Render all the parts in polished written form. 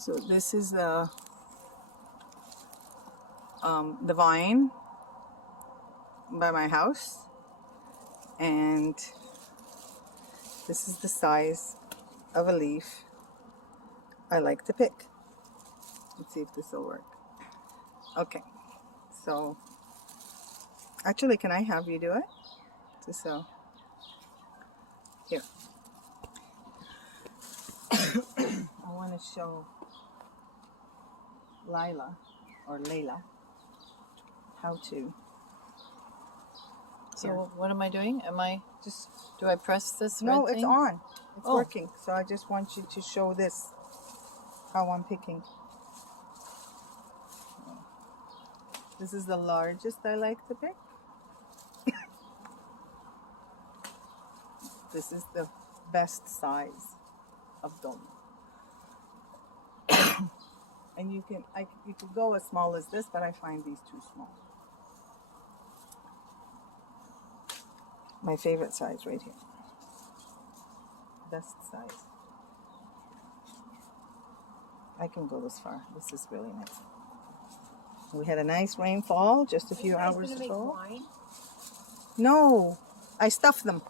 So this is the vine by my house, and this is the size of a leaf I like to pick. Let's see if this will work. Okay, so actually, can I have you do it? So here. I want to show Lila or Layla how to. So what am I doing? Am I just, do I press this No, red it's thing? on. It's Oh. working. So I just want you to show this, how I'm picking. This is the largest I like to pick. This is the best size of dolma. And you can go as small as this, but I find these too small. My favorite size right here. Best size. I can go this far. This is really nice. We had a nice rainfall just a few hours ago. No, I stuff them.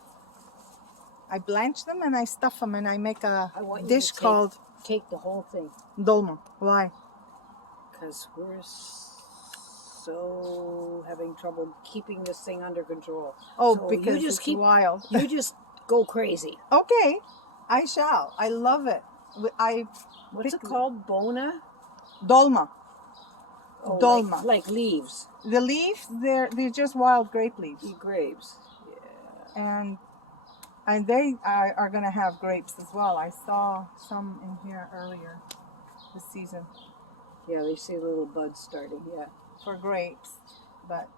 I blanch them and I stuff them, and I make a dish called take the whole thing. dolma. Why? Because we're so having trouble keeping this thing under control. Oh, so because you just it's wild. You just go crazy. Okay, I shall. I love it. What's it called? Bona? Dolma. Oh, Dolma. Like leaves. The leaves, they're just wild grape leaves. Grapes. Yeah. And they are going to have grapes as well. I saw some in here earlier this season. Yeah, they see little buds starting, yeah. For grapes. But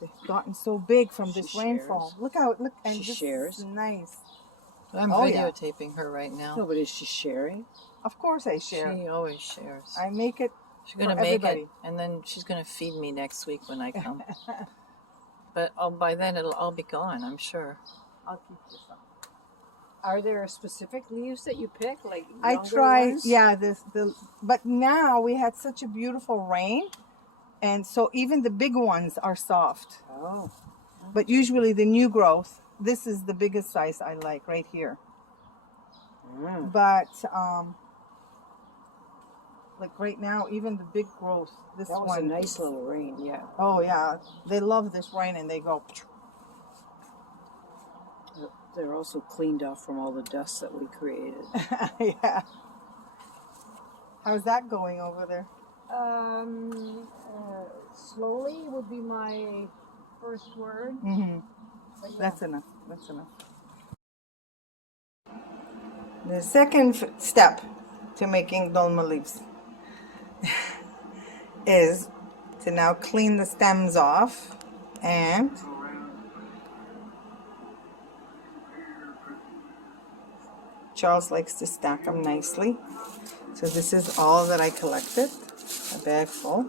they've gotten so big from this rainfall. Look, and she this shares. is nice. I'm videotaping her right now. No, but is she sharing? Of course I share. She always shares. I make it She's going to for make everybody. it, and then she's going to feed me next week when I come. But by then it'll all be gone, I'm sure. I'll keep this up. Are there specific leaves that you pick, like I younger tried, ones? yeah. But now we had such a beautiful rain, and so even the big ones are soft. Oh. But usually the new growth, this is the biggest size I like right here. Mm. But like right now, even the big growth, this That was one. a nice little rain, yeah. Oh yeah, they love this rain and they go. They're also cleaned off from all the dust that we created. Yeah. How's that going over there? Slowly would be my first word. Mm-hmm. But yeah. That's enough. That's enough. The second step to making dolma leaves is to now clean the stems off, and Charles likes to stack them nicely. So this is all that I collected, a bag full.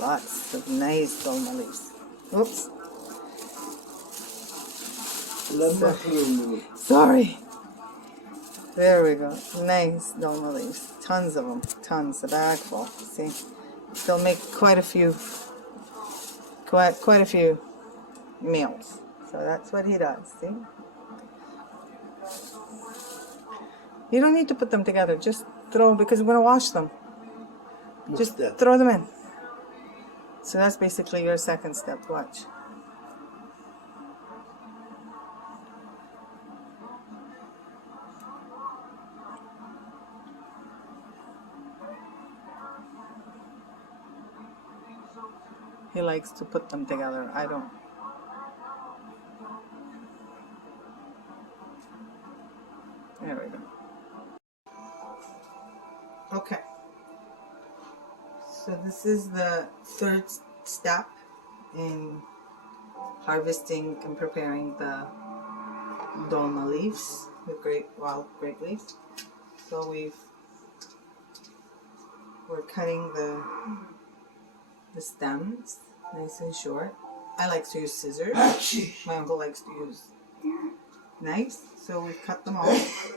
Lots of nice dolma leaves. Oops. Sorry. There we go. Nice dolma leaves. Tons of them. Tons. A bag full. See? They'll make quite a few meals. So that's what he does. See? You don't need to put them together. Just throw them, because we're going to wash them. Just throw them in. So that's basically your second step. Watch. He likes to put them together. I don't. There we go. Okay. So this is the third step in harvesting and preparing the dolma leaves, the wild grape leaves. So we're cutting the stems nice and short. I like to use scissors. My uncle likes to use knives. So we've cut them off.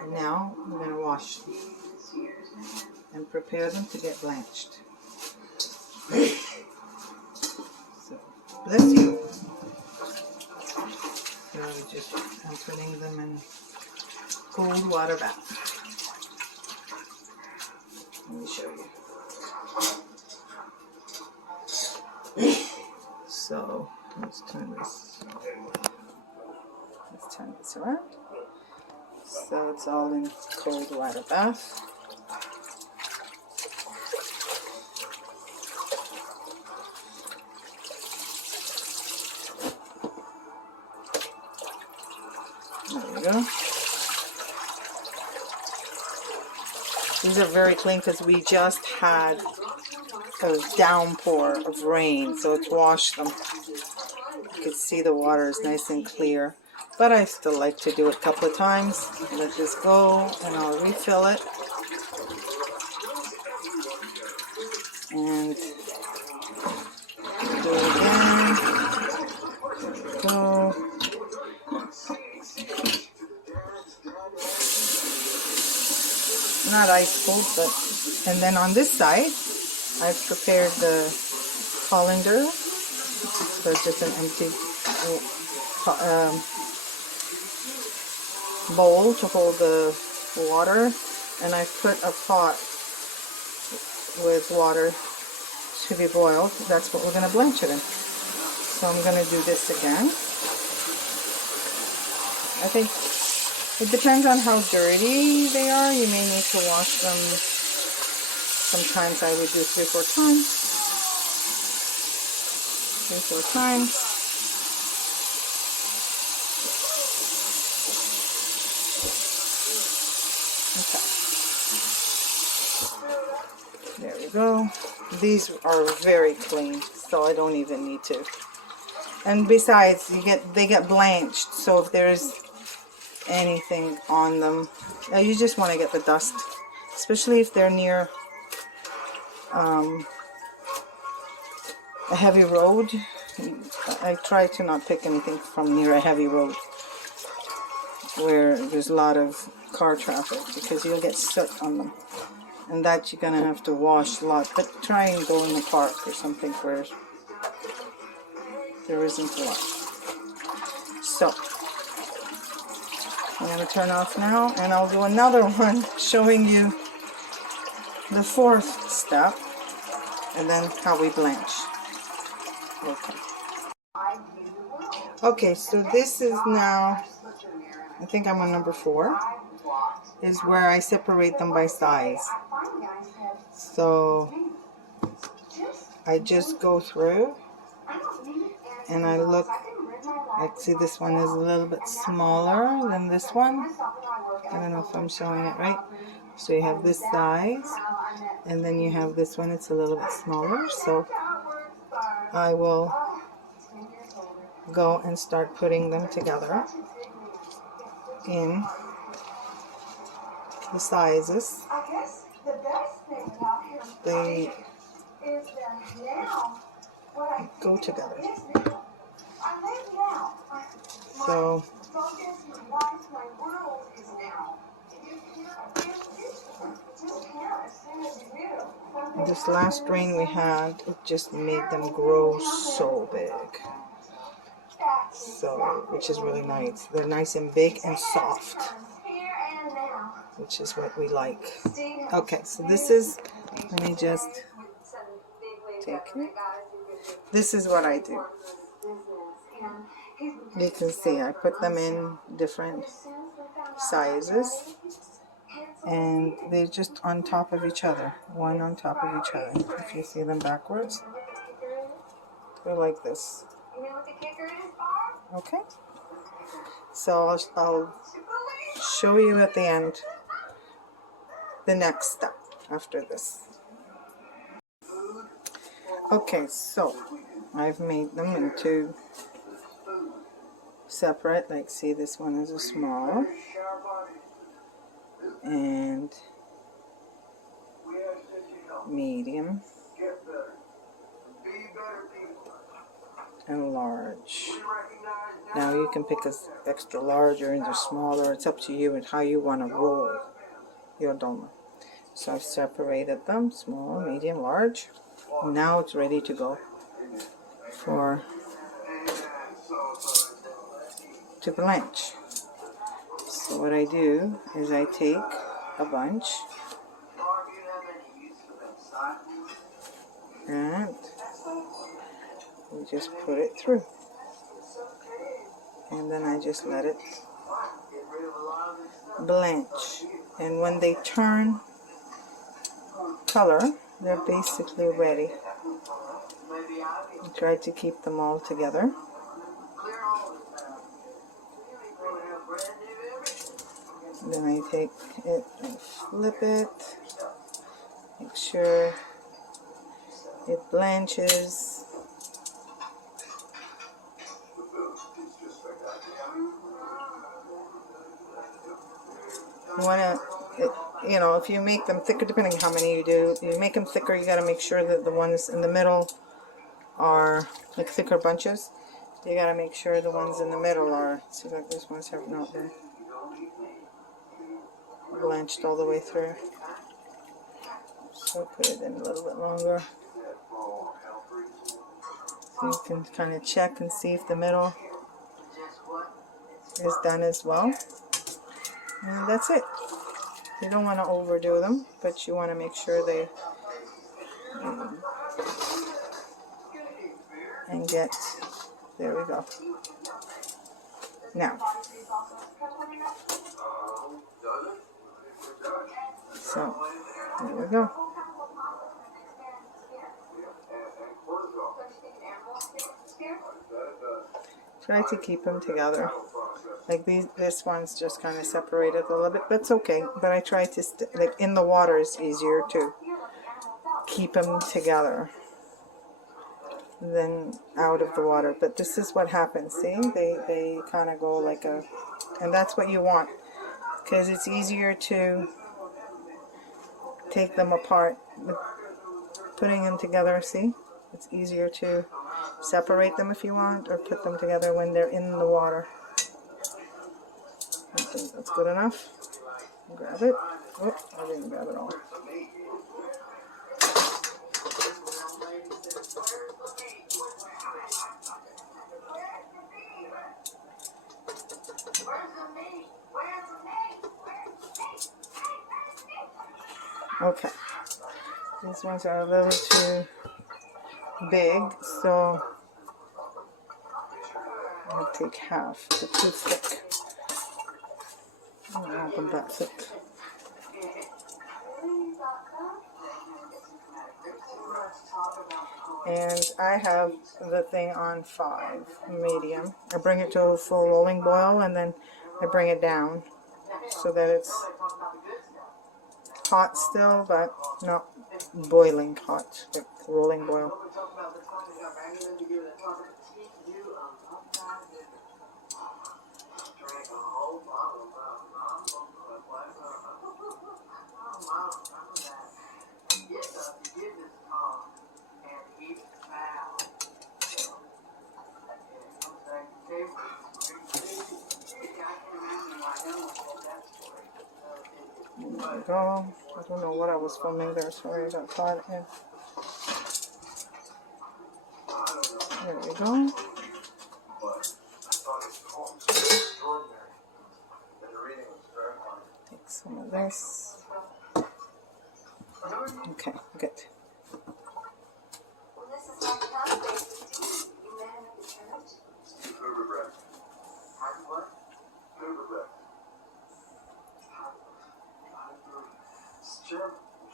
And now we're going to wash them and prepare them to get blanched. So, bless you. So I'm putting them in cold water bath. Let me show you. So let's turn this around. So it's all in cold water bath. There we go. These are very clean because we just had a downpour of rain, so it's washed them. You can see the water is nice and clear, but I still like to do it a couple of times. Let this go and I'll refill it. And do it again. Go. Not ice cold, but, and then on this side I've prepared the colander. So it's just an empty bowl to hold the water, and I've put a pot with water to be boiled. That's what we're going to blanch it in. So I'm going to do this again. I think it depends on how dirty they are. You may need to wash them. Sometimes I would do 3-4 times. 3-4 times. Okay. There we go. These are very clean, so I don't even need to. And besides, they get blanched, so if there's anything on them, you just want to get the dust, especially if they're near a heavy road. I try to not pick anything from near a heavy road where there's a lot of car traffic, because you'll get soot on them, and that you're gonna have to wash a lot. But try and go in the park or something where there isn't a lot. So I'm going to turn off now, and I'll do another one showing you the 4th step, and then how we blanch. Okay. Okay, so this is now, I think I'm on number 4, is where I separate them by size. So I just go through and I look. I see this one is a little bit smaller than this one. I don't know if I'm showing it right. So you have this size, and then you have this one, it's a little bit smaller. So I will go and start putting them together in the sizes. They go together. So this last rain we had, it just made them grow so big. So, which is really nice. They're nice and big and soft, which is what we like. Okay, so this is, let me just take it. This is what I do. You can see I put them in different sizes, and they're just on top of each other, one on top of each other. If you see them backwards, they're like this. Okay, so I'll show you at the end the next step after this. Okay, so I've made them into separate. Like, see, this one is a small, and medium, and large. Now you can pick an extra large or into smaller. It's up to you and how you want to roll. your dolma. So I've separated them, small, medium, large. Now it's ready to go to blanch. So what I do is I take a bunch and we just put it through, and then I just let it blanch, and when they turn color, they're basically ready. I try to keep them all together. Then I take it and flip it, make sure it blanches. You want to, you know, if you make them thicker, depending on how many you do, you make them thicker, you got to make sure that the ones in the middle are like thicker bunches. You got to make sure the ones in the middle are, see, like these ones have not been blanched all the way through. So put it in a little bit longer. So you can kind of check and see if the middle is done as well. And that's it. You don't want to overdo them, but you want to make sure they and get, there we go. Now, so there we go. Try to keep them together. Like this one's just kind of separated a little bit, but it's okay. But I try to, like in the water is easier to keep them together than out of the water. But this is what happens, see? They kind of go like a, and that's what you want, because it's easier to take them apart. With putting them together, see? It's easier to separate them if you want, or put them together when they're in the water. I think that's good enough. Grab it. Oh, I didn't grab it all. Okay. These ones are a little too big, so I'll take half. They're too thick. I don't want them that thick. And I have the thing on 5 medium. I bring it to a full rolling boil, and then I bring it down so that it's hot still, but not boiling hot, like rolling boil. There we go. I don't know what I was filming there, sorry, I got caught in. There we go. Take some of this. Okay, good.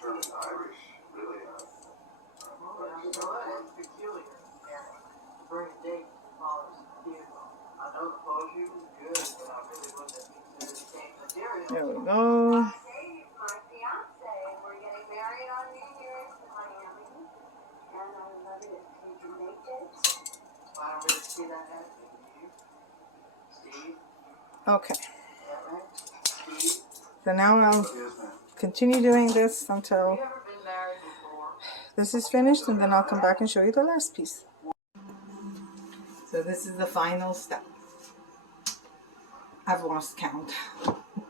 German, Irish, really. It's peculiar. Bring a date to father's funeral. I know the poetry was good, but I really wouldn't have considered the same material. There we go. My fiance, we're getting married on New Year's in Miami, and I would love it if you can make it. I don't really see that happening. Do you? Steve? Okay. Is that right? Steve? So now I'll continue doing this until You ever been married before? this is finished, and then I'll come back and show you the last piece. So this is the final step. I've lost count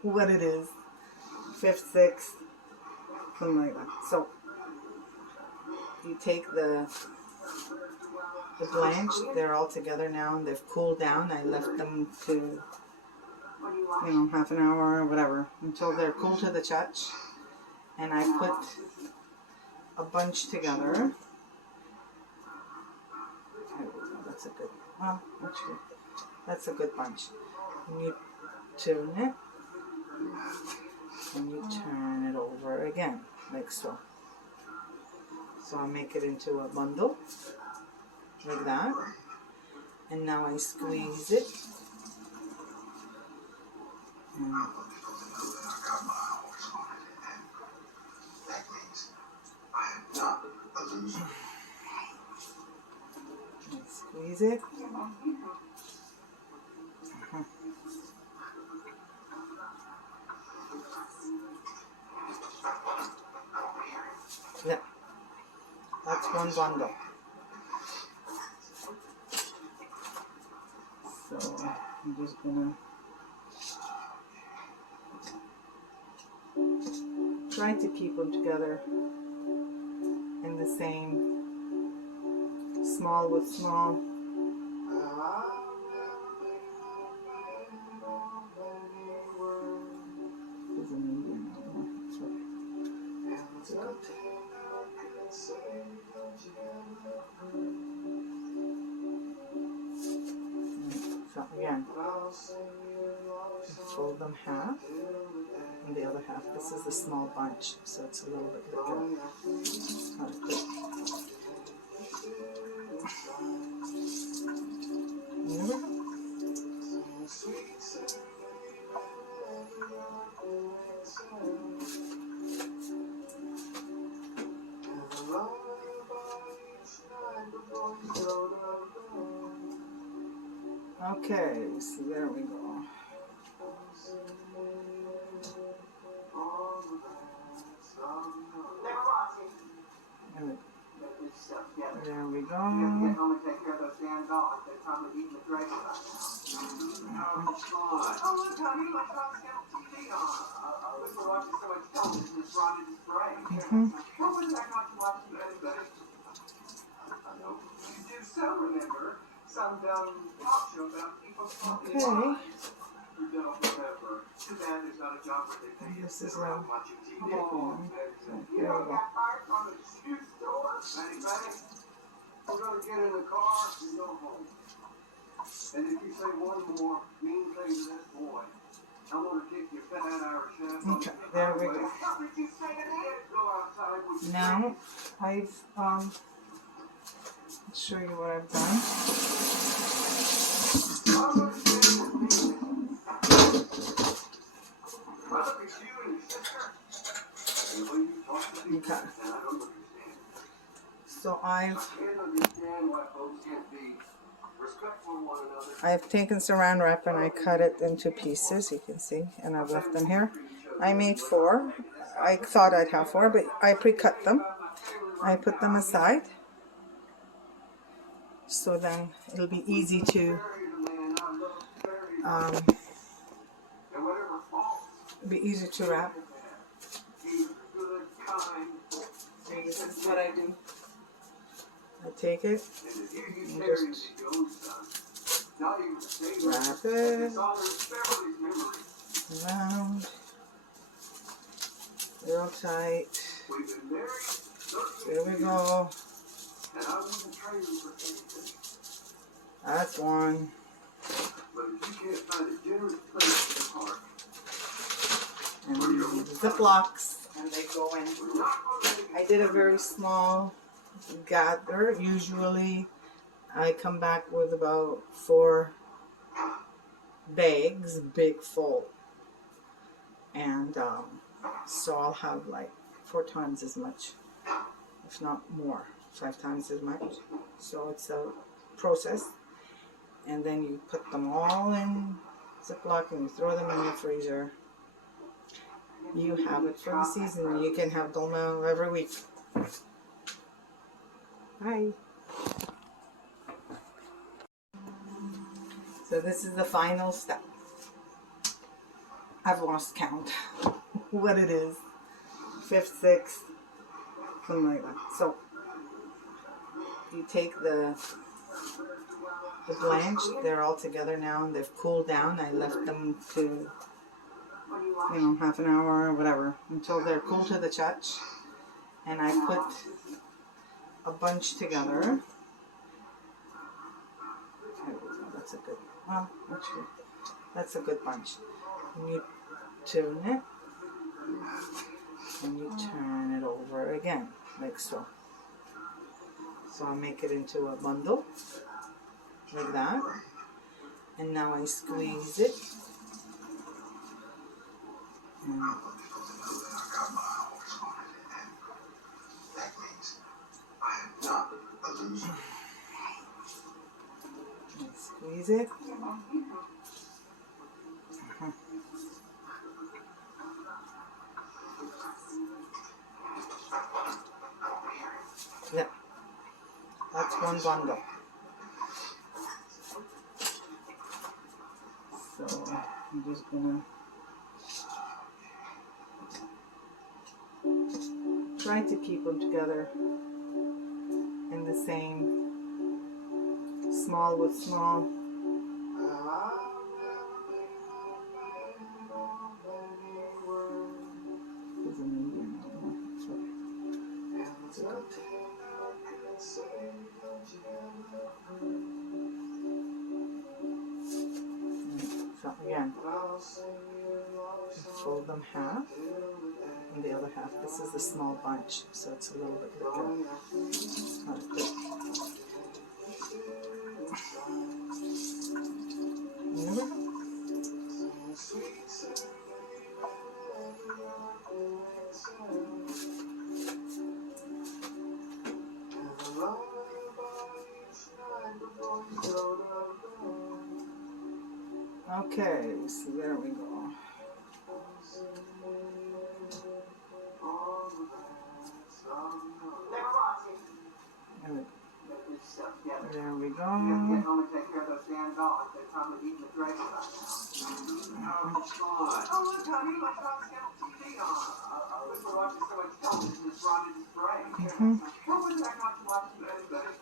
what it is. 5th, 6th, something like that. So you take the blanch, they're all together now and they've cooled down. I left them to, half an hour or whatever until they're cool to the touch. And I put a bunch together. That's a good, well, actually, that's a good bunch. And you turn it, and you turn it over again, like so. So I make it into a bundle, like that. And now I squeeze it. And squeeze it. Yeah, that's one bundle. So I'm just gonna try to keep them together in the same, small with small. There's a medium one. That's good. So again, fold them half, and the other half. This is the small bunch, so it's a little bit bigger. Okay, so there we go. And there we go. Okay. And this is a big one. So there we go. We're gonna get in the car and go home. And if you say one more mean thing to this boy, I'm gonna kick your fat Irish ass. Okay, there we go. Now I've let's show you what I've done. Okay. So I've taken saran wrap and I cut it into pieces, you can see, and I've left them here. I made 4. I thought I'd have 4, but I pre-cut them. I put them aside, so then it'll be easy to wrap. So this is what I do. I take it and just wrap it around real tight. There we go. That's one. And the Ziplocs, and they go in. I did a very small gather. Usually I come back with about 4 bags, big full. And so I'll have like 4 times as much, if not more, 5 times as much. So it's a process. And then you put them all in Ziploc and you throw them in the freezer. You have it for the season. You can have dolma every week. Bye. So this is the final step. I've lost count. what it is. 5th, 6th, something like that. So you take the blanch, they're all together now, and they've cooled down. I left them to, half an hour or whatever, until they're cool to the touch. And I put a bunch together. There we go, that's a good, well, actually, that's a good bunch. And you tune it, and you turn it over again, like so. So I make it into a bundle, like that. And now I squeeze it. And squeeze it. Yeah, that's one bundle. So I'm just gonna try to keep them together in the same, small with small. There's a medium one. That's good. So again, fold them half, and the other half. This is the small bunch, so it's a little bit bigger. Okay, so there we go. There we go. Get home and take care of those damn dogs. They're probably eating the grape right now. Oh, look, honey, my dog's got TV on. I've been watching so much television, it's rotted his brain. What was I not to watch better?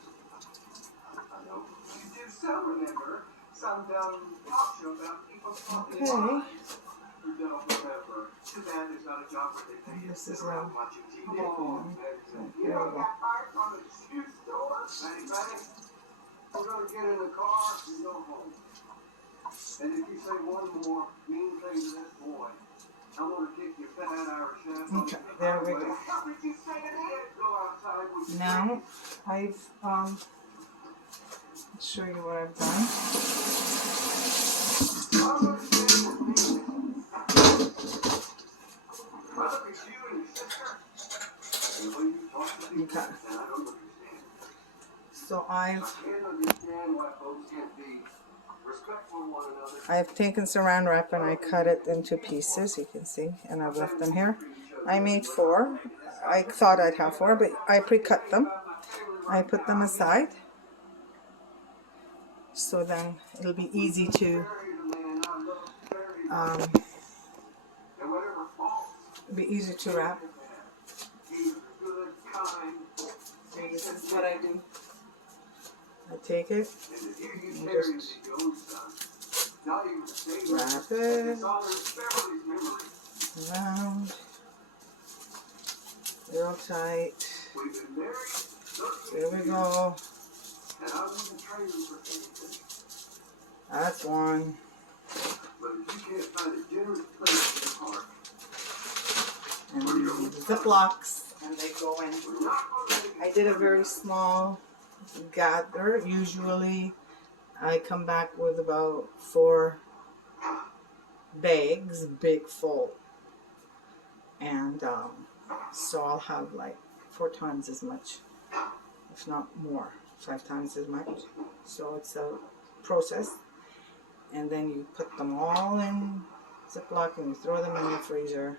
I know you do so remember some dumb talk show about people talking lies. Too bad there's not a job where they pay This is watching TV. there we go. Got fired from a shoe store? Bang. We're going to get in the car and go home. And if you say one more mean thing to this boy, I'm going to kick your fat Irish ass. Okay, there we go. How did you say that? Go outside with you. Now I've show you what I've done. Okay. So I've taken saran wrap and I cut it into pieces, you can see, and I've left them here. I made 4. I thought I'd have 4, but I pre-cut them. I put them aside, so then it'll be easy to wrap. So this is what I do. I take it and just wrap it around real tight. There we go. That's one. And the Ziplocs, and they go in. I did a very small gather. Usually I come back with about 4 bags, big full. And so I'll have like 4 times as much, if not more, 5 times as much. So it's a process. And then you put them all in Ziploc and you throw them in the freezer.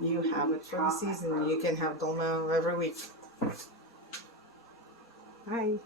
You have it for the season. You can have dolma every week. Bye.